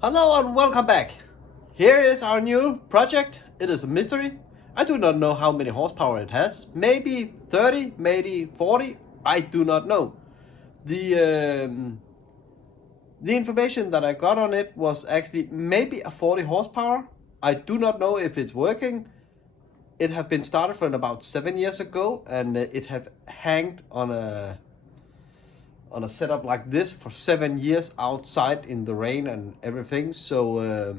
Hello and welcome back. Here is our new project. It is a mystery. I do not know how many horsepower it has. Maybe 30, maybe 40. I do not know. The information that I got on it was actually maybe a 40 horsepower. I do not know if it's working. It have been started from about 7 years ago, and it have hanged on a setup like this for 7 years outside in the rain and everything. So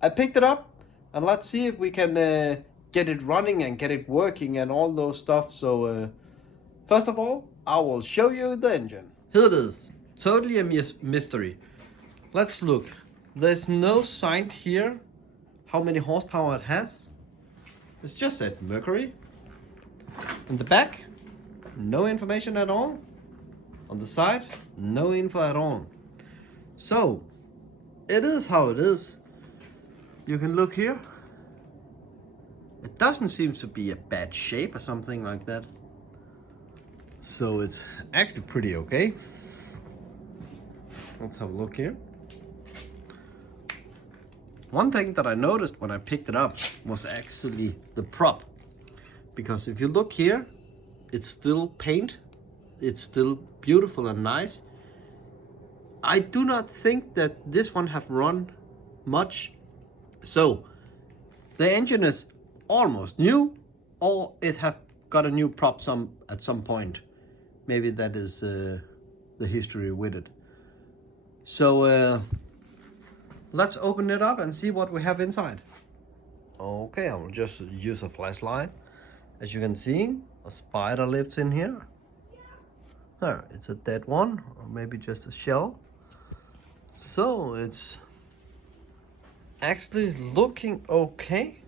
I picked it up, and let's see if we can get it running and get it working and all those stuff. So first of all, I will show you the engine. Here it is. Totally a mystery. Let's look. There's no sign here how many horsepower it has. It's just said Mercury. In the back, no information at all. On the side, no info at all. So, it is how it is. You can look here. It doesn't seem to be a bad shape or something like that. So it's actually pretty okay. Let's have a look here. One thing that I noticed when I picked it up was actually the prop. Because if you look here, it's still paint. It's still beautiful and nice. I do not think that this one have run much. So the engine is almost new, or it have got a new prop at some point. Maybe that is the history with it. So let's open it up and see what we have inside. Okay, I will just use a flashlight. As you can see, a spider lives in here. There, it's a dead one, or maybe just a shell. So it's actually looking okay.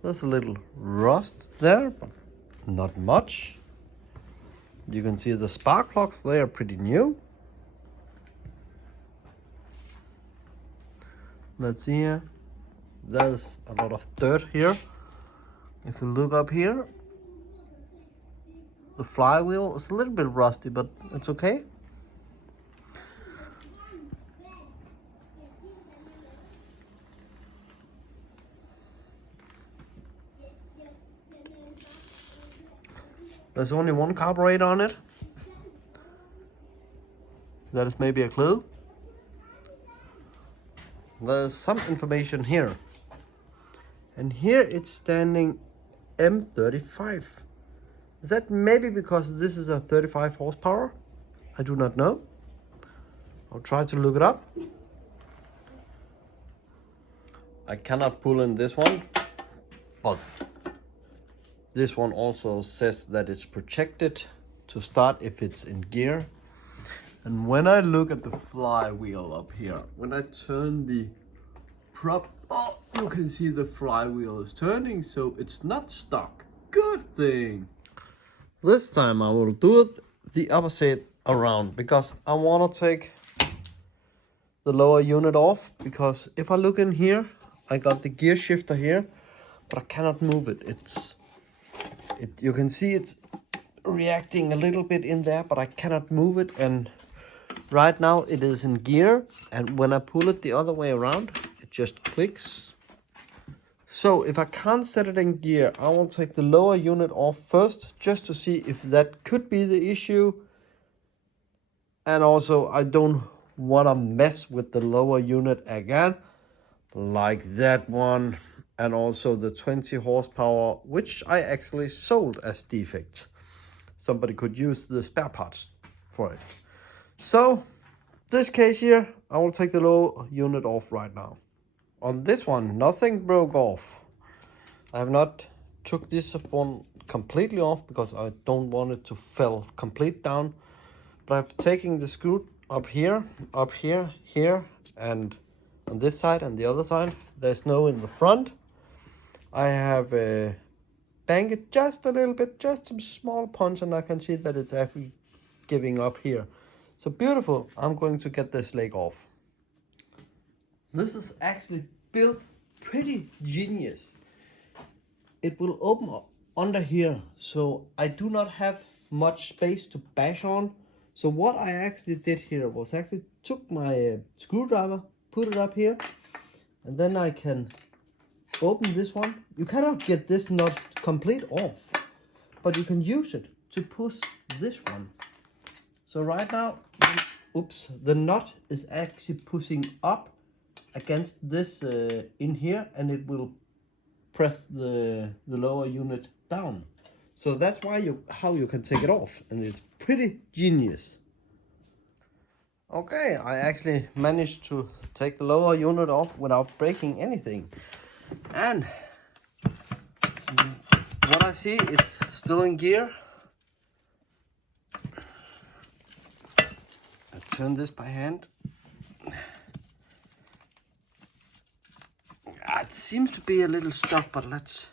There's a little rust there, but not much. You can see the spark plugs, they are pretty new. Let's see here. There's a lot of dirt here. If you look up here, the flywheel is a little bit rusty, but it's okay. There's only one carburetor on it. That is maybe a clue. There's some information here. And here it's standing M35. Is that maybe because this is a 35 horsepower? I do not know. I'll try to look it up. I cannot pull in this one, but this one also says that it's protected to start if it's in gear. And when I look at the flywheel up here, when I turn the prop, oh, you can see the flywheel is turning, so it's not stuck. Good thing. This time I will do it the opposite around, because I want to take the lower unit off, because if I look in here, I got the gear shifter here, but I cannot move it. You can see it's reacting a little bit in there, but I cannot move it, and right now it is in gear, and when I pull it the other way around, it just clicks. So if I can't set it in gear, I will take the lower unit off first, just to see if that could be the issue. And also I don't want to mess with the lower unit again, like that one, and also the 20 horsepower, which I actually sold as defects. Somebody could use the spare parts for it. So this case here, I will take the lower unit off right now. On this one, nothing broke off. I have not took this one completely off because I don't want it to fall complete down. But I've taken the screw up here, here, and on this side and the other side. There's no in the front. I have banged it just a little bit, just some small punch, and I can see that it's actually giving up here. So beautiful. I'm going to get this leg off. This is actually built pretty genius. It will open up under here, so I do not have much space to bash on. So what I actually did here was actually took my screwdriver, put it up here, and then I can open this one. You cannot get this nut complete off, but you can use it to push this one. So right now, oops, the nut is actually pushing up against this in here, and it will press the lower unit down. So that's why how you can take it off, and it's pretty genius. Okay, I actually managed to take the lower unit off without breaking anything. And what I see, it's still in gear. I turn this by hand. It seems to be a little stuck, but let's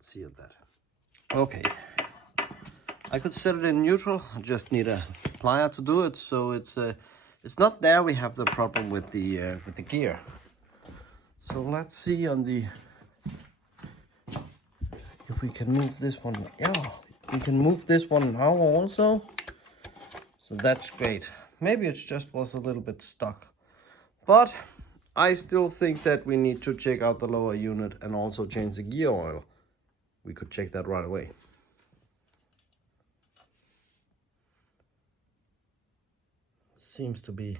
see that. Okay, I could set it in neutral. I just need a plier to do it, so it's not there. We have the problem with the gear. So let's see on the if we can move this one. Yeah, we can move this one now also. So that's great. Maybe it just was a little bit stuck, but I still think that we need to check out the lower unit and also change the gear oil. We could check that right away. Seems to be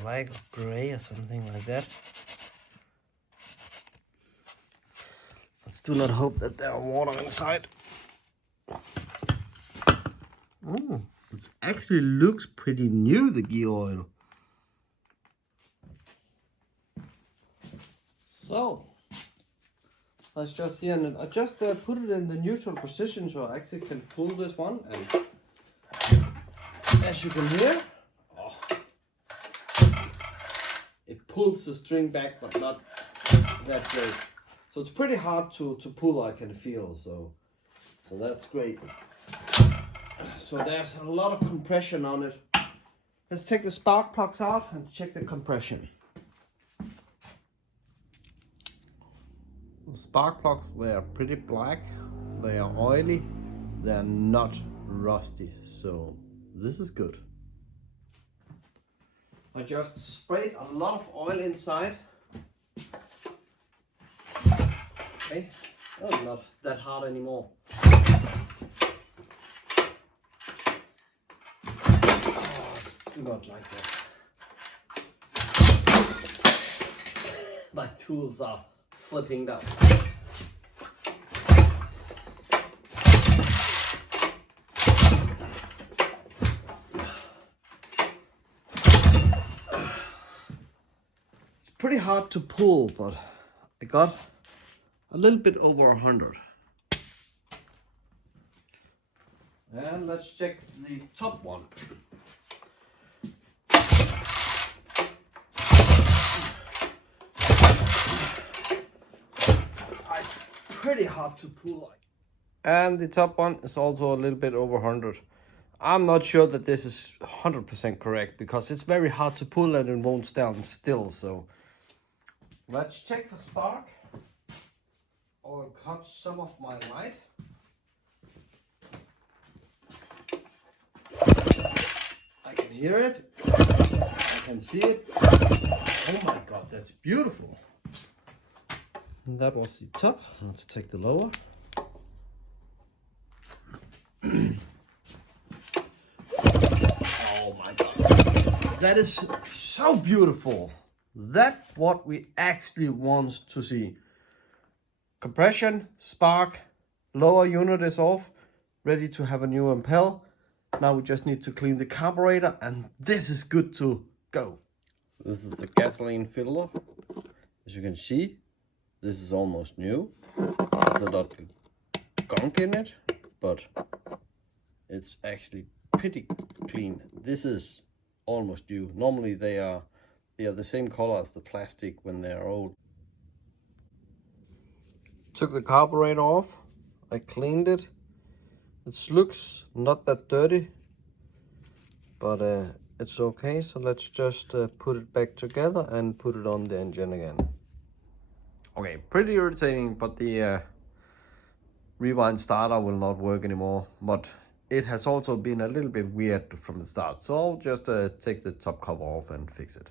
black or gray or something like that. Let's do not hope that there are water inside. It actually looks pretty new, the gear oil. So let's just see, and I just put it in the neutral position so I actually can pull this one, and as you can hear, it pulls the string back, but not that great. So it's pretty hard to pull, I can feel, so that's great. So there's a lot of compression on it. Let's take the spark plugs out and check the compression. The spark plugs, they are pretty black, they are oily, they are not rusty, so this is good. I just sprayed a lot of oil inside. Okay, that's not that hard anymore. I do not like that. My tools are flipping down. It's pretty hard to pull, but I got a little bit over 100. And let's check the top one. It's pretty hard to pull. And the top one is also a little bit over 100. I'm not sure that this is 100% correct because it's very hard to pull and it won't stand still. So let's check the spark. I'll cut some of my light. I can hear it. I can see it. Oh my god, that's beautiful. And that was the top. Let's take the lower. Oh my god. That is so beautiful. That's what we actually want to see. Compression, spark, lower unit is off, ready to have a new impel. Now we just need to clean the carburetor, and this is good to go. This is the gasoline filter. As you can see, this is almost new. There's a lot of gunk in it, but it's actually pretty clean. This is almost new. Normally they are the same color as the plastic when they are old. Took the carburetor off. I cleaned it. It looks not that dirty, but it's okay. So let's just put it back together and put it on the engine again. Okay, pretty irritating, but the rewind starter will not work anymore. But it has also been a little bit weird from the start. So I'll just take the top cover off and fix it.